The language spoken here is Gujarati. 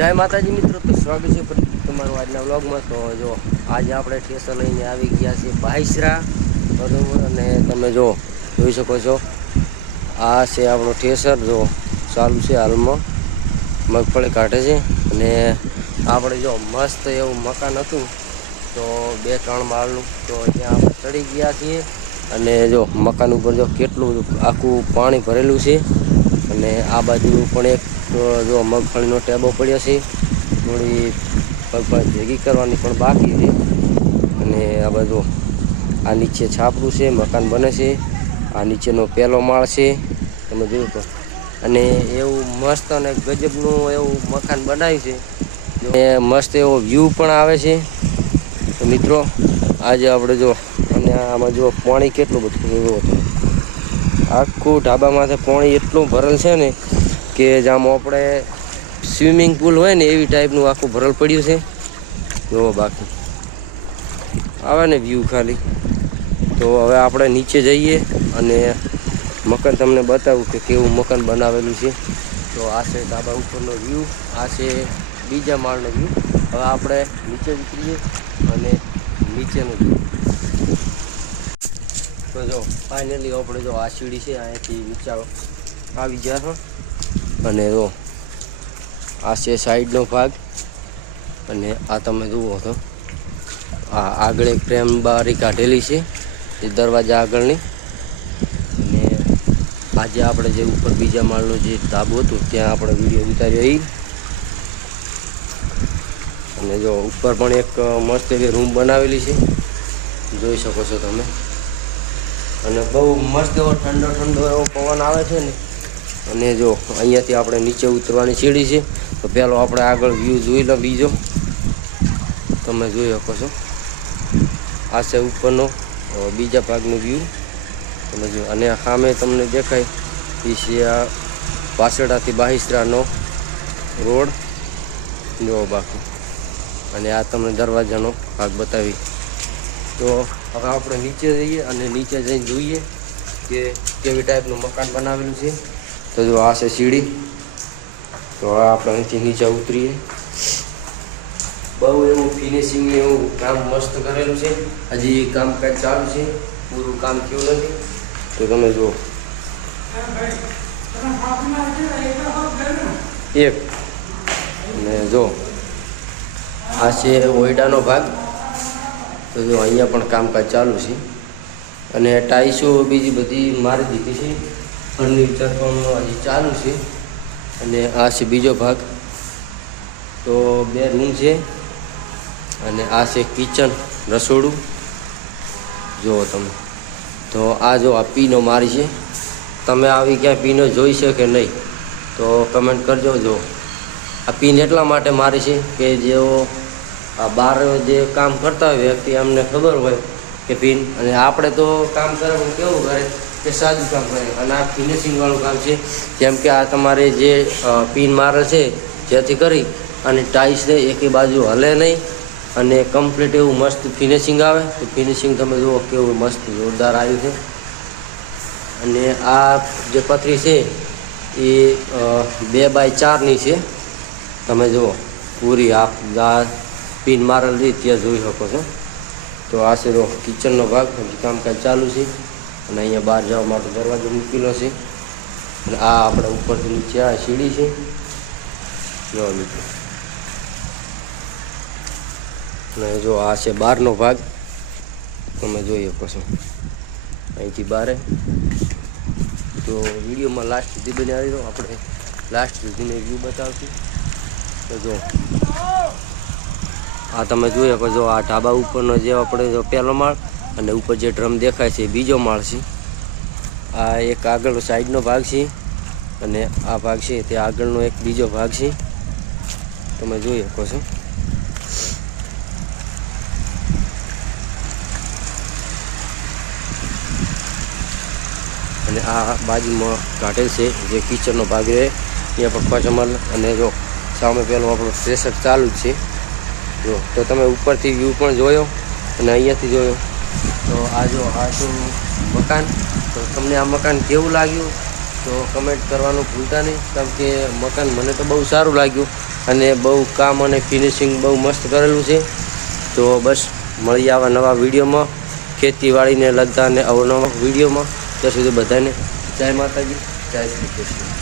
જય માતાજી મિત્રો, તો સ્વાગત છે ફરીથી તમારું આજના વ્લોગમાં. તો જો, આજે આપણે ઠેસર લઈને આવી ગયા છીએ બાઈસરા બરાબર, અને તમે જો, જોઈ શકો છો, આ છે આપણો ઠેસર, જો, ચાલુ છે હાલમાં, મગફળી કાઢે છે, અને આપણે જો મસ્ત એવું મકાન હતું, તો બે, ત્રણ માળનું, તો ત્યાં આપણે ચડી ગયા છીએ, અને જો મકાન ઉપર જો કેટલું આખું પાણી ભરેલું છે, અને આ બાજુ પણ એક અ, જો મગફળીનો ટેબો પડ્યો છે થોડી મગફળી ભેગી કરવાની પણ બાકી છે. અને આ બાજુ આ નીચે છાપરું છે મકાન બને છે આ નીચેનો પહેલો માળ છે તમે જોયું તો. અને એવું મસ્ત અને ગજબનું એવું મકાન બનાવ્યું છે. અને મસ્ત એવો વ્યૂ પણ આવે છે. તો મિત્રો આજે આપણે જો અને આમાં જો પાણી કેટલું બધું જુઓ તમે આખું ઢાબામાંથી પાણી એટલું ભરેલ છે ને કે જામ આપણે સ્વિમિંગ પુલ હોય ને એવી ટાઈપનું આખું ભરલ પડ્યું છે. જોવો બાકી. આવે ને વ્યૂ ખાલી. તો હવે આપણે નીચે જઈએ અને મકાન તમને બતાવું કે કેવું મકાન બનાવેલું છે. તો આ છે ધાબા ઉપરનો વ્યૂ આ છે બીજા માળનો વ્યૂ હવે આપણે નીચે ઉતરીએ અને નીચેનો વ્યૂ તો જો ફાઇનલી આપણે જો આ સીડી છે અહીંયાથી નીચે આવી ગયા છો અને જો, આ છે સાઈડનો ભાગ. અને આ તમે જુઓ છો. આ આગળ એક ફ્રેમ બારી કાઢેલી છે, એ દરવાજા આગળની. અને આજે આપણે જે ઉપર બીજા માળનું જે ધાબુ હતું, ત્યાં આપણે વીડિયો ઉતાર્યો એ અને જો, ઉપર પણ એક મસ્ત એવી રૂમ બનાવેલી છે. જોઈ શકો છો તમે. અને બહુ મસ્ત એવો ઠંડો ઠંડો એવો પવન આવે છે ને અને જો અહીંયાથી આપણે નીચે ઉતરવાની સીડી છે, તો પહેલો આપણે આગળ વ્યૂ જોઈ લો બીજો. તમે જોઈ શકો છો. આ છે ઉપરનો બીજા ભાગનું વ્યૂ તમે જો, અને સામે તમને દેખાય એ છે આ પાસેડાથી બાહિસરાનો રોડ. જોવો બાકી. અને આ તમને દરવાજાનો ભાગ બતાવી. તો હવે આપણે નીચે જઈએ અને નીચે જઈને જોઈએ કે કેવી ટાઈપનું મકાન બનાવેલું છે. તો જો આ છે સીડી. તો હવે આપણે અહીંથી નીચે ઉતરીએ. બહુ એવું ફિનિશિંગ એવું કામ મસ્ત કરેલું છે. હજી કામકાજ ચાલુ છે. પૂરું કામ થયું નથી. તો તમે જુઓ. એક. અને જો આ છે ઓયડાનો ભાગ. તો જો અહીંયા પણ કામકાજ ચાલુ છે. અને ટાઈસો બીજી બધી મારી દીધી છે. ફર્નિચર પણ હજી ચાલુ છે. અને આ છે બીજો ભાગ. તો બે રૂમ છે. અને આ છે કિચન રસોડું. જુઓ તમે. તો આ જો આ પીનો મારી છે. તમે આવી ક્યાંય પીનો જોઈ છે કે નહીં? તો કમેન્ટ કરજો જો આ પીન એટલા માટે મારી છે કે જેઓ આ બહાર જે કામ કરતા હોય વ્યક્તિ, અમને ખબર હોય કે પિન. અને આપણે તો કામ કરવાનું કેવું કરે? કે સાદું કામ કરે અને આ ફિનિશિંગવાળું કામ છે, જેમ કે આ તમારે જે પિન મારે છે, જેથી કરી અને ટાઈસ ને એકી બાજુ હલે નહીં અને કમ્પ્લીટ એવું મસ્ત ફિનિશિંગ આવે. તો ફિનિશિંગ તમે જુઓ કેવું મસ્ત જોરદાર આવ્યું છે. અને આ જે પથરી છે, એ બે બાય ચારની છે. તમે જુઓ, પૂરી આપ, આ પિન મારેલી ત્યાં જોઈ શકો છો. તો આ છે કિચનનો ભાગ કામકાજ ચાલુ છે. અને અહીંયા બહાર જવા માટે દરવાજો મૂકેલો છે. અને આ આપણે ઉપરથી નીચે આ સીડી છે. જોવા મિત્રો. અને જો આ છે બહારનો ભાગ. તમે જોઈ શકો અહીંથી બારે. તો વિડીયોમાં લાસ્ટ સુધી બનાવી દો આપણે લાસ્ટ સુધીને વ્યૂ બતાવશું. તો જો. આ તમે જોઈ શકો છો આ ઢાબા ઉપરનો જે આપણે જો પહેલો માળ અને ઉપર જે ડ્રમ દેખાય છે બીજો માળ છે. આ એક આગળનો સાઈડનો ભાગ છે અને આ ભાગ છે તે આગળનો એક બીજો ભાગ છે. તમે જોઈ શકો છો. અને આ બાજુમાં કાઢેલ છે, જે કિચનનો ભાગ રહે ત્યાં પણ પચમલ અને જો સામે પહેલું આપણું પ્રેશર ચાલુ જ છે. જો, તો તમે ઉપરથી વ્યૂ પણ જોયો અને અહીંયાથી જોયો. તો આ જો, આ શું મકાન, તો તમને આ મકાન કેવું લાગ્યું? તો કમેન્ટ કરવાનું ભૂલતા નહીં, કારણ કે મકાન મને તો બહુ સારું લાગ્યું અને બહુ કામ અને ફિનિશિંગ બહુ મસ્ત કરેલું છે. તો બસ, મળી આવા નવા વિડીયોમાં, ખેતીવાડીને લગતા અને અવનવા વિડીયોમાં. ત્યાં સુધી બધાને જય માતાજી, જય શ્રી કૃષ્ણ.